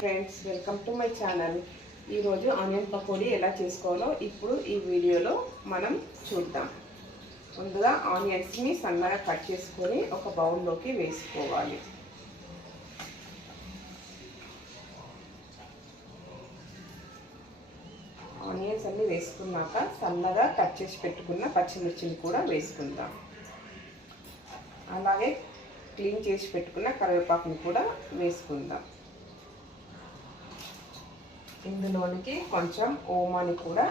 Friends, welcome to my channel. ఈరోజు onion pakodi ఎలా చేసుకోవాలో ఇప్పుడు ఈ వీడియోలో మనం చూద్దాం. ముందుగా ఆనియన్స్ని సన్నగా కట్ చేసుకొని ఒక బౌల్లోకి వేసుకోవాలి. ఆనియన్స్ అన్ని వేసుకున్నాక సన్నగా కట్ చేసి పెట్టుకున్న పచ్చిమిర్చిని కూడా వేసుకుందాం. అలాగే క్లీన్ చేసి పెట్టుకున్న కరివేపాకుని కూడా వేసుకుందాం. ఇందులోనికి కొంచెం ఓమాని కూడా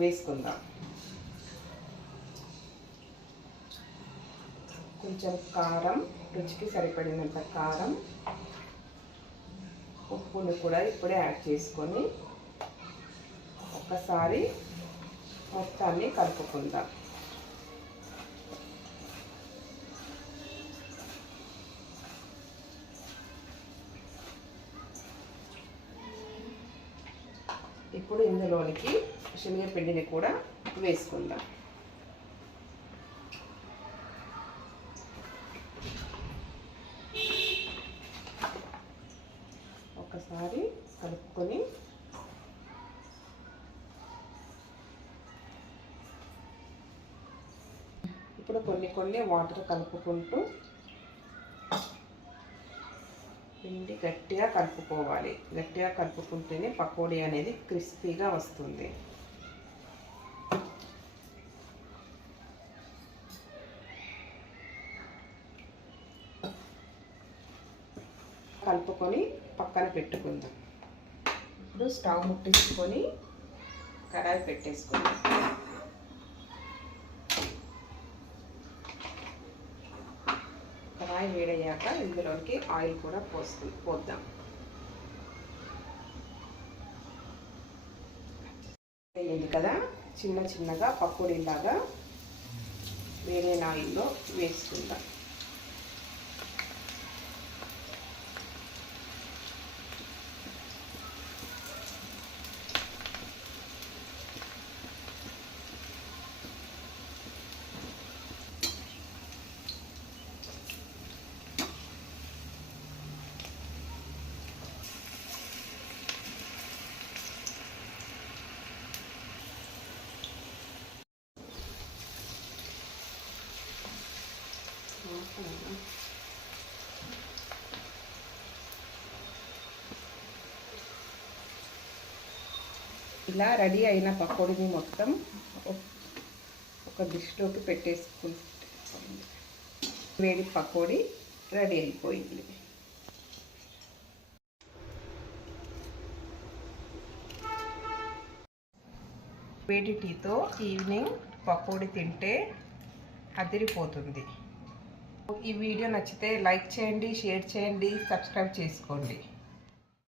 వేసుకుందాం. కొంచెం కారం, రుచికి సరిపడినంత కారం, ఉప్పుని కూడా ఇప్పుడే యాడ్ చేసుకొని ఒకసారి మొత్తాన్ని కలుపుకుందాం. ఇప్పుడు ఇందులోనికి శనగపిండిని కూడా వేసుకుందాం. ఒకసారి కలుపుకొని ఇప్పుడు కొన్ని వాటర్ కలుపుకుంటూ పిండి గట్టిగా కలుపుకోవాలి. గట్టిగా కలుపుకుంటేనే పకోడీ అనేది క్రిస్పీగా వస్తుంది. కలుపుకొని పక్కన పెట్టుకుందాం. ఇప్పుడు స్టవ్ ముట్టించుకొని కడాయి పెట్టేసుకుందాం. కడాయి వేడయ్యాక ఇందులోకి ఆయిల్ కూడా పోద్దాం. అయ్యింది కదా, చిన్నగా పకోడీలాగా వేరే ఆయిల్లో వేసుకుందాం. ఇలా రెడీ అయిన పకోడీని మొత్తం ఒక డిష్లోకి పెట్టేసుకుంటే వేడి పకోడీ రెడీ అయిపోయింది. వేడి టీతో ఈవినింగ్ పకోడీ తింటే అదిరిపోతుంది. ఈ వీడియో నచ్చితే లైక్ చేయండి, షేర్ చేయండి, సబ్స్క్రైబ్ చేసుకోండి.